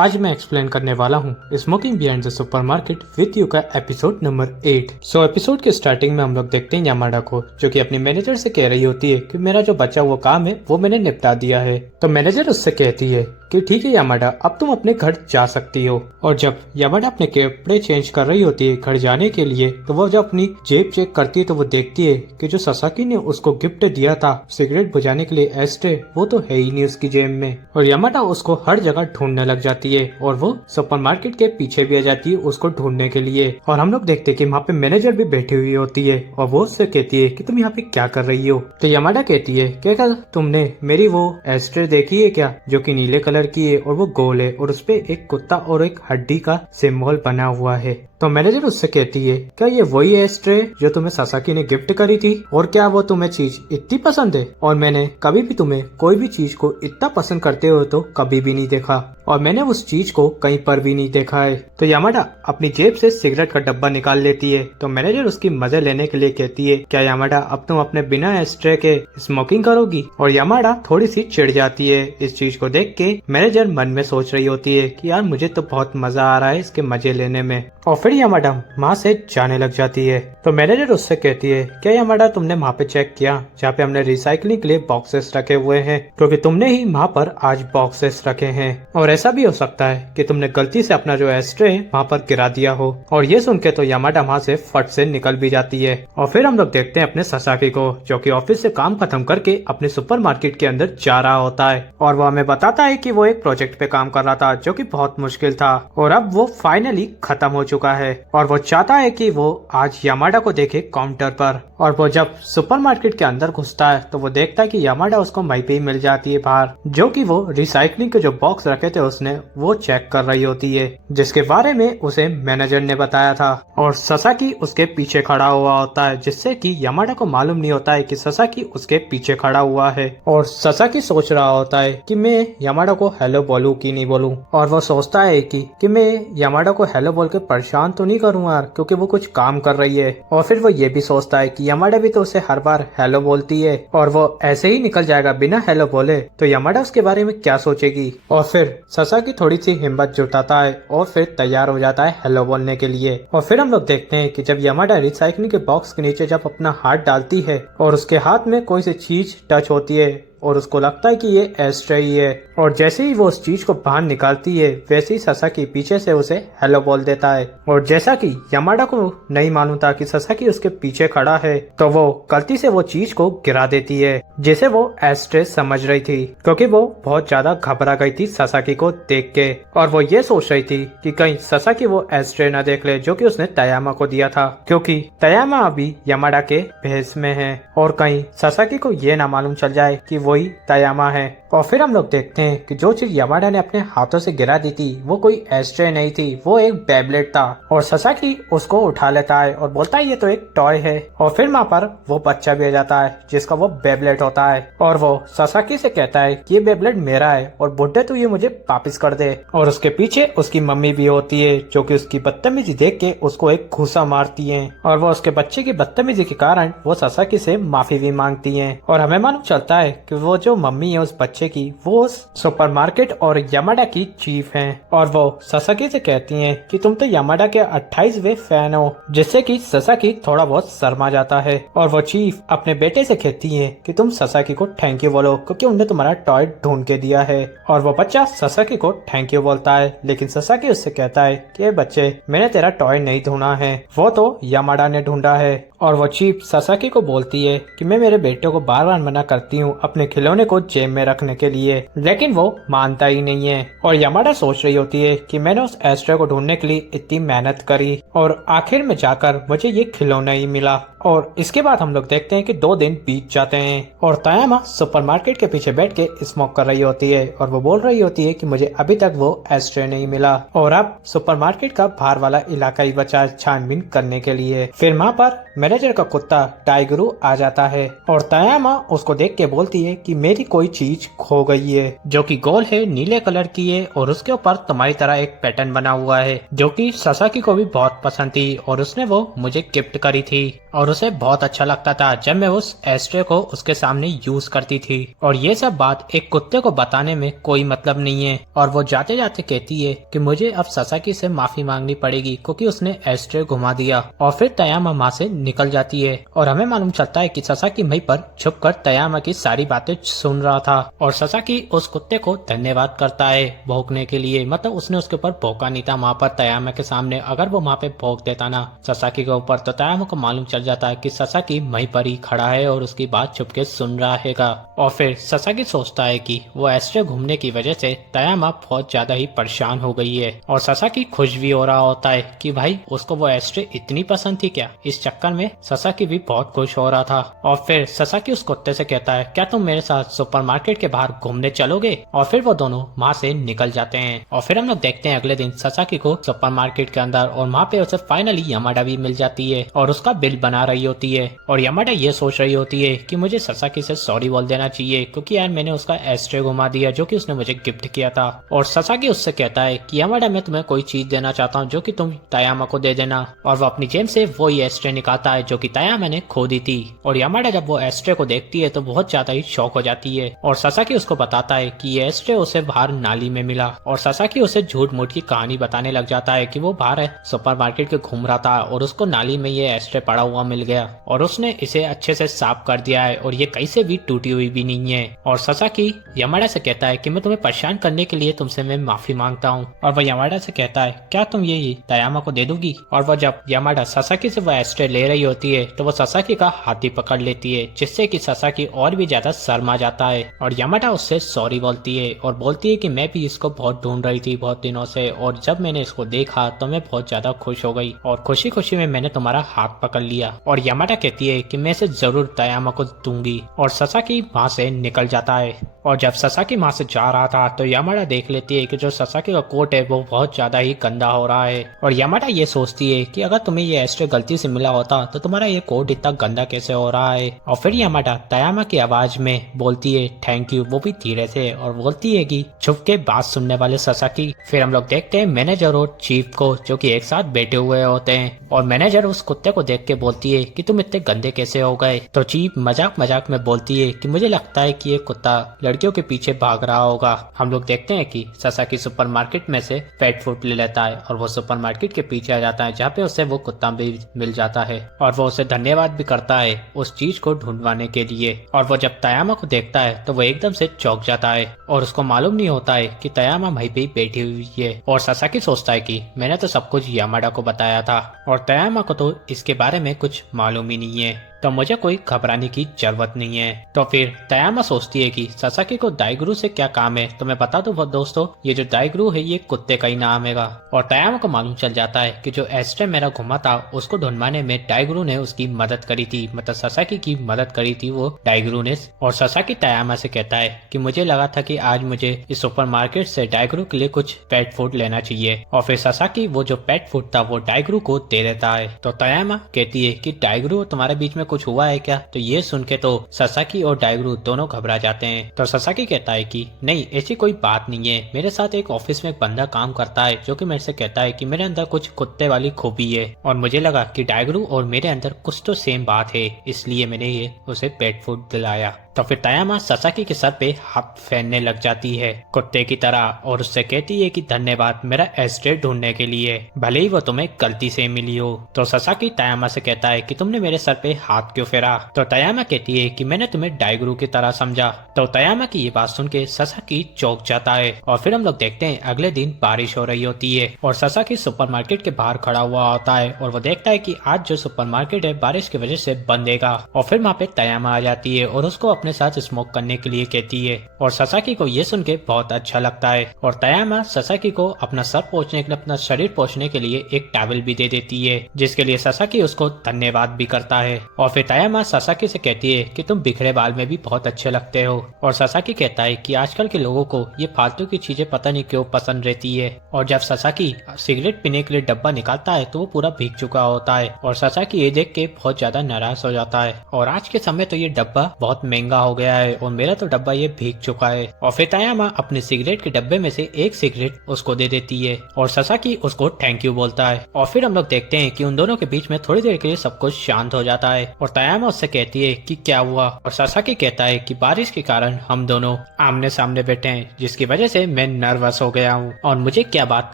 आज मैं एक्सप्लेन करने वाला हूँ smoking behind the supermarket with you का एपिसोड नंबर 8। एपिसोड के स्टार्टिंग में हम लोग देखते हैं यामाडा को, जो कि अपने मैनेजर से कह रही होती है कि मेरा जो बचा हुआ काम है वो मैंने निपटा दिया है। तो मैनेजर उससे कहती है कि ठीक है यामाडा, अब तुम अपने घर जा सकती हो। और जब यामाडा अपने कपड़े चेंज कर रही होती है घर जाने के लिए, तो वो जब अपनी जेब चेक करती है तो वो देखती है कि जो ससाकी ने उसको गिफ्ट दिया था सिगरेट बुझाने के लिए एस्ट्रे, वो तो है ही नहीं उसकी जेब में। और यामाडा उसको हर जगह ढूंढने लग जाती है और वो सुपरमार्केट के पीछे भी आ जाती है उसको ढूंढने के लिए। और हम लोग देखते हैं कि वहाँ पे मैनेजर भी बैठी हुई होती है और वो उससे कहती है कि तुम यहाँ पे क्या कर रही हो। तो यामाडा कहती है क्या तुमने मेरी वो एस्ट्रे देखी है क्या, जो कि नीले कलर की है और वो गोल है और उसपे एक कुत्ता और एक हड्डी का सिंबल बना हुआ है। तो मैनेजर उससे कहती है क्या ये वही एस्ट्रे जो तुम्हें ससाकी ने गिफ्ट करी थी, और क्या वो तुम्हें चीज इतनी पसंद है? और मैंने कभी भी तुम्हें कोई भी चीज को इतना पसंद करते हो तो कभी भी नहीं देखा, और मैंने उस चीज को कहीं पर भी नहीं देखा है। तो यामाडा अपनी जेब से सिगरेट का डब्बा निकाल लेती है। तो मैनेजर उसकी मजे लेने के लिए कहती है क्या यामाडा अब तुम अपने बिना एस्ट्रे के स्मोकिंग करोगी? और यामाडा थोड़ी सी चिढ़ जाती है इस चीज को देख के। मैनेजर मन में सोच रही होती है कि यार मुझे तो बहुत मजा आ रहा है इसके मजे लेने में। और फिर यामाडा वहाँ से जाने लग जाती है। तो मैनेजर उससे कहती है क्या यामाडा तुमने वहाँ पे चेक किया जहाँ पे हमने रिसाइकलिंग के लिए बॉक्सेस रखे हुए हैं, क्योंकि तुमने ही वहाँ पर आज बॉक्सेस रखे हैं। और ऐसा भी हो सकता है कि तुमने गलती से अपना जो एस्ट्रे वहाँ पर गिरा दिया हो। और ये सुन के तो यामाडा वहाँ से फट से निकल भी जाती है। और फिर हम लोग देखते हैं अपने ससाकी को, जो कि ऑफिस से काम खत्म करके अपने सुपरमार्केट के अंदर जा रहा होता है। और वो हमें बताता है कि वो एक प्रोजेक्ट पे काम कर रहा था जो कि बहुत मुश्किल था और अब वो फाइनली खत्म हो चुका है। और वो चाहता है कि वो आज यामाडा को देखे काउंटर पर। और वो जब सुपरमार्केट के अंदर घुसता है तो वो देखता है कि यामाडा उसको वहीं पे ही मिल जाती है बाहर, जो कि वो रिसाइकलिंग के जो बॉक्स रखे थे उसने वो चेक कर रही होती है, जिसके बारे में उसे मैनेजर ने बताया था। और ससाकी उसके पीछे खड़ा हुआ होता है, जिससे कि यामाडा को मालूम नहीं होता है कि ससाकी उसके पीछे खड़ा हुआ है। और ससाकी सोच रहा होता है कि मैं यामाडा को हेलो बोलूं कि नहीं बोलूं। और वो सोचता है कि मैं यामाडा को हेलो बोल के परेशान तो नहीं करूँ यार, क्योंकि वो कुछ काम कर रही है। और फिर वो ये भी सोचता है कि यामाडा भी तो उसे हर बार हेलो बोलती है और वो ऐसे ही निकल जाएगा बिना हेलो बोले, तो यामाडा उसके बारे में क्या सोचेगी। और फिर ससाकी थोड़ी सी हिम्मत जुटाता है और फिर तैयार हो जाता है हेलो बोलने के लिए। और फिर हम लोग देखते हैं कि जब यामाडा रिसाइकलिंग के बॉक्स के नीचे जब अपना हाथ डालती है और उसके हाथ में कोई सी चीज टच होती है और उसको लगता है कि ये एस्ट्रे ही है, और जैसे ही वो उस चीज को बाहर निकालती है वैसे ही ससाकी पीछे से उसे हेलो बोल देता है। और जैसा कि यामाडा को नहीं मालूम था कि ससाकी उसके पीछे खड़ा है, तो वो गलती से वो चीज को गिरा देती है जिसे वो एस्ट्रे समझ रही थी, क्योंकि वो बहुत ज्यादा घबरा गई थी ससाकी को देख के। और वो ये सोच रही थी कि कहीं ससाकी वो एस्ट्रे न देख ले जो कि उसने तयामा को दिया था, क्योंकि तयामा अभी यामाडा के भेस में है, और कहीं ससाकी को ये ना मालूम चल जाए कि वही तयामा है। और फिर हम लोग देखते हैं कि जो चीज यामाडा ने अपने हाथों से गिरा दी थी वो कोई एस्ट्रे नहीं थी, वो एक बेब्लेड था। और ससाकी उसको उठा लेता है और बोलता है ये तो एक टॉय है। और फिर वहाँ पर वो बच्चा भी आ जाता है जिसका वो बेब्लेड होता है, और वो ससाकी से कहता है कि ये बेब्लेड मेरा है और बुड्ढे तू ये मुझे वापिस कर दे। और उसके पीछे उसकी मम्मी भी होती है, जो कि उसकी बदतमीजी देख के उसको एक घूसा मारती है। और वो उसके बच्चे की बदतमीजी के कारण वो ससाकी से माफी भी मांगती है। और हमें मालूम चलता है कि वो जो मम्मी है उस बच्चे की, वो सुपरमार्केट और यामाडा की चीफ हैं। और वो ससाकी से कहती हैं कि तुम तो यामाडा के 28वें फैन हो, जिससे कि ससाकी थोड़ा बहुत शर्मा जाता है। और वो चीफ अपने बेटे से कहती हैं कि तुम ससाकी को थैंक यू बोलो क्योंकि उन्हें तुम्हारा टॉय ढूंढ के दिया है। और वो बच्चा ससाकी को थैंक यू बोलता है, लेकिन ससाकी उससे कहता है कि बच्चे मैंने तेरा टॉय नहीं ढूंढा है, वो तो यामाडा ने ढूंढा है। और वो चीफ ससाकी को बोलती है कि मैं मेरे बेटे को बार बार मना करती हूँ अपने खिलौने को जेब में रखने के लिए, लेकिन वो मानता ही नहीं है। और यामाडा सोच रही होती है कि मैंने उस एस्ट्रे को ढूंढने के लिए इतनी मेहनत करी और आखिर में जाकर मुझे ये खिलौना ही मिला। और इसके बाद हम लोग देखते हैं कि 2 दिन बीत जाते हैं और तयामा सुपरमार्केट के पीछे बैठ के स्मोक कर रही होती है और वो बोल रही होती है कि मुझे अभी तक वो एस्ट्रे नहीं मिला और अब सुपरमार्केट का बाहर वाला इलाका ही बचा छानबीन करने के लिए। फिर वहाँ पर मैनेजर का कुत्ता टाइगरू आ जाता है और तयामा उसको देख के बोलती है कि मेरी कोई चीज खो गई है, जो कि गोल है, नीले कलर की है और उसके ऊपर तुम्हारी तरह एक पैटर्न बना हुआ है, जो कि ससाकी को भी बहुत पसंद थी और उसने वो मुझे गिफ्ट करी थी। और और उसे बहुत अच्छा लगता था जब मैं उस एस्ट्रे को उसके सामने यूज करती थी। और ये सब बात एक कुत्ते को बताने में कोई मतलब नहीं है। और वो जाते जाते कहती है कि मुझे अब ससाकी से माफी मांगनी पड़ेगी क्योंकि उसने एस्ट्रे घुमा दिया। और फिर तयामा वहाँ से निकल जाती है और हमें मालूम चलता है कि ससाकी वहीं पर छुपकर तयामा की सारी बातें सुन रहा था। और ससाकी उस कुत्ते को धन्यवाद करता है भौंकने के लिए, मतलब उसने उसके ऊपर भौंका नहीं था वहाँ पर तयामा के सामने। अगर वो वहाँ पे भौंक देता ना ससाकी के ऊपर तो तयामा को मालूम चल जाता है कि ससाकी वहीं पर ही खड़ा है और उसकी बात छुप के सुन रहा हैगा। और फिर ससाकी सोचता है कि वो एस्ट्रे घूमने की वजह से तयामा बहुत ज्यादा ही परेशान हो गई है। और ससाकी खुश भी हो रहा होता है कि भाई उसको वो एस्ट्रे इतनी पसंद थी क्या। इस चक्कर में ससाकी भी बहुत खुश हो रहा था। और फिर ससाकी उस कुत्ते से कहता है क्या तुम मेरे साथ सुपरमार्केट के बाहर घूमने चलोगे। और फिर वो दोनों वहाँ से निकल जाते हैं। और फिर हम लोग देखते हैं अगले दिन ससाकी को सुपरमार्केट के अंदर, और वहाँ पे उसे फाइनली यामाडा भी मिल जाती है और उसका बिल बना रही होती है। और यामाडा ये सोच रही होती है कि मुझे ससाकी से सॉरी बोल देना चाहिए क्योंकि यार मैंने उसका एस्ट्रे घुमा दिया जो कि उसने मुझे गिफ्ट किया था। और ससाकी उससे कहता है कि यामाडा मैं तुम्हें कोई चीज देना चाहता हूँ जो कि तुम तयामा को दे देना। और वो अपनी जेब से वो ही एस्ट्रे निकालता है जो कि तयामा ने खो दी थी। और यामाडा जब वो एस्ट्रे को देखती है तो बहुत ज्यादा ही शॉक हो जाती है। और ससाकी उसको बताता है कि ये एस्ट्रे उसे बाहर नाली में मिला। और ससाकी उसे झूठ मूठ की कहानी बताने लग जाता है कि वो बाहर सुपरमार्केट के घूम रहा था और उसको नाली में ये एस्ट्रे पड़ा हुआ मिल गया और उसने इसे अच्छे से साफ कर दिया है और ये कहीं से भी टूटी हुई भी नहीं है। और ससाकी यामाडा से कहता है कि मैं तुम्हें परेशान करने के लिए तुमसे मैं माफी मांगता हूँ। और वह यामाडा से कहता है क्या तुम ये तयामा को दे दोगी। और वह जब यामाडा ससाकी से वह एस्ट्रे ले रही होती है तो वो ससाकी का हाथी पकड़ लेती है जिससे कि ससाकी और भी ज्यादा शर्मा जाता है। और यामाडा उससे सॉरी बोलती है और बोलती है कि मैं भी इसको बहुत ढूंढ रही थी बहुत दिनों से और जब मैंने इसको देखा तो मैं बहुत ज्यादा खुश हो गई और खुशी खुशी में मैंने तुम्हारा हाथ पकड़ लिया। और यामाडा कहती है कि मैं इसे जरूर तयामा को दूंगी। और ससाकी वहाँ से निकल जाता है। और जब ससाकी वहाँ से जा रहा था तो यामाडा देख लेती है कि जो ससाकी का कोट है वो बहुत ज्यादा ही गंदा हो रहा है। और यामाडा ये सोचती है कि अगर तुम्हें ये एस्ट्रे गलती से मिला होता तो तुम्हारा ये कोट इतना गंदा कैसे हो रहा है। और फिर यामाडा तयामा की आवाज में बोलती है थैंक यू, वो भी धीरे से, और बोलती है कि छुप के बात सुनने वाले ससाकी। फिर हम लोग देखते हैं मैनेजर और चीफ को जो कि एक साथ बैठे हुए होते हैं। और मैनेजर उस कुत्ते को देख के बोलती है कि तुम इतने गंदे कैसे हो गए। तो चीफ मजाक मजाक में बोलती है कि मुझे लगता है कि ये कुत्ता लड़कियों के पीछे भाग रहा होगा। हम लोग देखते हैं कि ससाकी सुपरमार्केट में से पेट फूड ले लेता है और वो सुपरमार्केट के पीछे आ जाता है जहाँ पे उसे वो कुत्ता भी मिल जाता है और वो उसे धन्यवाद भी करता है उस चीज को ढूंढवाने के लिए। और वो जब तयामा को देखता है तो वो एकदम से चौंक जाता है और उसको मालूम नहीं होता है कि तयामा वहीं पे बैठी हुई है। और ससाकी सोचता है कि मैंने तो सब कुछ यामाडा को बताया था और तयामा को तो इसके बारे में कुछ मालूम ही नहीं है तो मुझे कोई घबराने की जरूरत नहीं है। तो फिर तयामा सोचती है कि ससाकी को दाइगुरु से क्या काम है। तो मैं बता दूं दोस्तों, ये जो दाइगुरु है ये कुत्ते का ही नाम हैगा। और तयामा को मालूम चल जाता है कि जो एस्ट्रे मेरा घुमा था उसको ढूंढवाने में दाइगुरु ने उसकी मदद करी थी, मतलब ससाकी की मदद करी थी वो दाइगुरु ने। और ससाकी तयामा से कहता है कि मुझे लगा था कि आज मुझे इस सुपरमार्केट से दाइगुरु के लिए कुछ पेट फूड लेना चाहिए। और फिर ससाकी वो जो पेट फूड था वो दाइगुरु को दे देता है। तो तयामा कहती है कि दाइगुरु तुम्हारे बीच में कुछ हुआ है क्या। तो ये सुन के तो ससाकी और दाइगुरु दोनों घबरा जाते हैं। तो ससाकी कहता है कि नहीं ऐसी कोई बात नहीं है, मेरे साथ एक ऑफिस में एक बंदा काम करता है जो कि मेरे से कहता है कि मेरे अंदर कुछ कुत्ते वाली खूबी है और मुझे लगा कि दाइगुरु और मेरे अंदर कुछ तो सेम बात है, इसलिए मैंने ये उसे पेट फूड दिलाया। तो फिर तयामा ससाकी के सर पे हाथ फेरने लग जाती है कुत्ते की तरह और उससे कहती है कि धन्यवाद मेरा एस्ट्रे ढूंढने के लिए, भले ही वो तुम्हें गलती से मिली हो। तो ससाकी तयामा से कहता है कि तुमने मेरे सर पे हाथ क्यों फेरा। तो तयामा कहती है कि मैंने तुम्हें दाइगुरु की तरह समझा। तो तयामा की ये बात सुन के ससाकी चौंक जाता है। और फिर हम लोग देखते हैं अगले दिन बारिश हो रही होती है और ससाकी सुपरमार्केट के बाहर खड़ा हुआ होता है और वो देखता है कि आज जो सुपरमार्केट है बारिश की वजह से बंद हैगा। और फिर वहाँ पे तयामा आ जाती है और उसको अपने साथ स्मोक करने के लिए कहती है और ससाकी को ये सुन के बहुत अच्छा लगता है। और तयामा ससाकी को अपना सर पोंछने के लिए, अपना शरीर पोंछने के लिए एक टॉवल भी दे देती है जिसके लिए ससाकी उसको धन्यवाद भी करता है। और फिर तयामा ससाकी से कहती है कि तुम बिखरे बाल में भी बहुत अच्छे लगते हो। और ससाकी कहता है कि आजकल के लोगों को ये फालतू की चीजें पता नहीं क्यों पसंद रहती है। और जब ससाकी सिगरेट पीने के लिए डब्बा निकालता है तो वो पूरा भीग चुका होता है और ससाकी ये देख के बहुत ज्यादा नाराज हो जाता है। और आज के समय तो ये डब्बा बहुत महंगा महंगा हो गया है और मेरा तो डब्बा ये भीग चुका है। और फिर तायामा अपने सिगरेट के डब्बे में से एक सिगरेट उसको दे देती है और सासाकी उसको थैंक यू बोलता है। और फिर हम लोग देखते हैं कि उन दोनों के बीच में थोड़ी देर के लिए सब कुछ शांत हो जाता है और तायामा उससे कहती है कि क्या हुआ, और सासाकी कहता है कि बारिश के कारण हम दोनों आमने सामने बैठे हैं जिसकी वजह से मैं नर्वस हो गया हूँ और मुझे क्या बात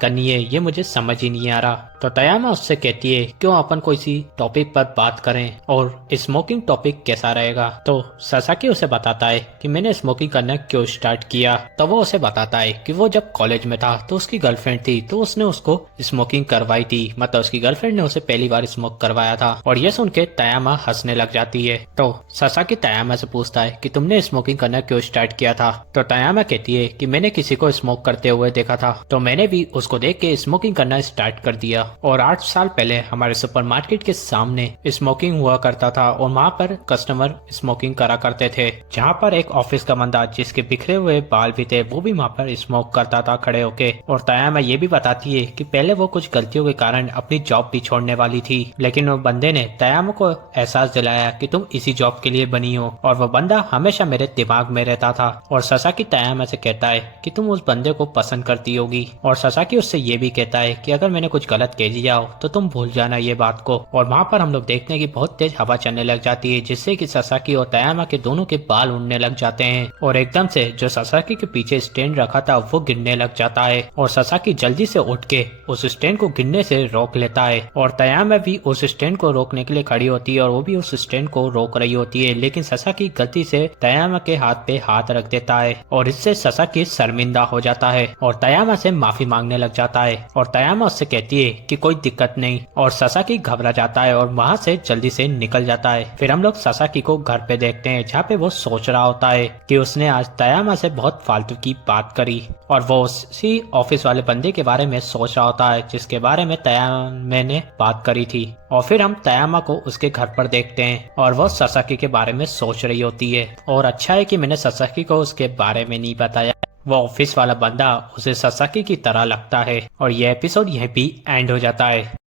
करनी है ये मुझे समझ ही नहीं आ रहा। तो तायामा उससे कहती है क्यों अपन कोई सी टॉपिक पर बात करें और स्मोकिंग टॉपिक कैसा रहेगा। तो सासाकी उसे बताता है कि मैंने स्मोकिंग करना क्यों स्टार्ट किया। तो वो उसे बताता है कि वो जब कॉलेज में था तो उसकी गर्लफ्रेंड थी तो उसने उसको स्मोकिंग करवाई थी, मतलब उसकी गर्लफ्रेंड ने उसे पहली बार स्मोक करवाया था। और ये सुन के तायामा हंसने लग जाती है। तो सासाकी तायामा से पूछता है कि तुमने स्मोकिंग करना क्यों स्टार्ट किया था। तो तायामा कहती है कि मैंने किसी को स्मोक करते हुए देखा था तो मैंने भी उसको देख के स्मोकिंग करना स्टार्ट कर दिया। और 8 साल पहले हमारे सुपरमार्केट के सामने स्मोकिंग हुआ करता था और वहाँ पर कस्टमर स्मोकिंग करा करते थे, जहाँ पर एक ऑफिस का बंदा जिसके बिखरे हुए बाल भी थे वो भी वहाँ पर स्मोक करता था खड़े होके। और तायामा ये भी बताती है कि पहले वो कुछ गलतियों के कारण अपनी जॉब भी छोड़ने वाली थी, लेकिन वो बंदे ने तायामा को एहसास दिलाया कि तुम इसी जॉब के लिए बनी हो, और वो बंदा हमेशा मेरे दिमाग में रहता था। और सासाकी तायामा से कहता है कि तुम उस बंदे को पसंद करती होगी, और सासाकी उससे ये भी कहता है कि अगर मैंने कुछ गलत कह दिया हो तो तुम भूल जाना ये बात को। और वहाँ पर हम लोग देखते हैं कि बहुत तेज हवा चलने लग जाती है जिससे कि सासाकी और तायामा के दोनों के बाल उड़ने लग जाते हैं और एकदम से जो सासाकी के पीछे स्टैंड रखा था वो गिरने लग जाता है और सासाकी जल्दी से उठ के उस स्टैंड को गिरने से रोक लेता है। और तायामा भी उस स्टैंड को रोकने के लिए खड़ी होती है और वो भी उस स्टैंड को रोक रही होती है, लेकिन सासाकी गलती से तायामा के हाथ पे हाथ रख देता है और इससे सासाकी शर्मिंदा हो जाता है और तायामा से माफी मांगने लग जाता है। और तायामा उससे कहती है कि कोई दिक्कत नहीं, और सासाकी घबरा जाता है और वहाँ से जल्दी से निकल जाता है। फिर हम लोग सासाकी को घर पे देखते हैं जहाँ पे वो सोच रहा होता है कि उसने आज तायामा से बहुत फालतू की बात करी और वो उसी ऑफिस वाले बंदे के बारे में सोच रहा होता है जिसके बारे में तायामा ने बात करी थी। और फिर हम तायामा को उसके घर पर देखते हैं और वो सासाकी के बारे में सोच रही होती है। और अच्छा है कि मैंने सासाकी को उसके बारे में नहीं बताया, वो ऑफिस वाला बंदा उसे सासाकी की तरह लगता है। और ये एपिसोड यहीं भी एंड हो जाता है।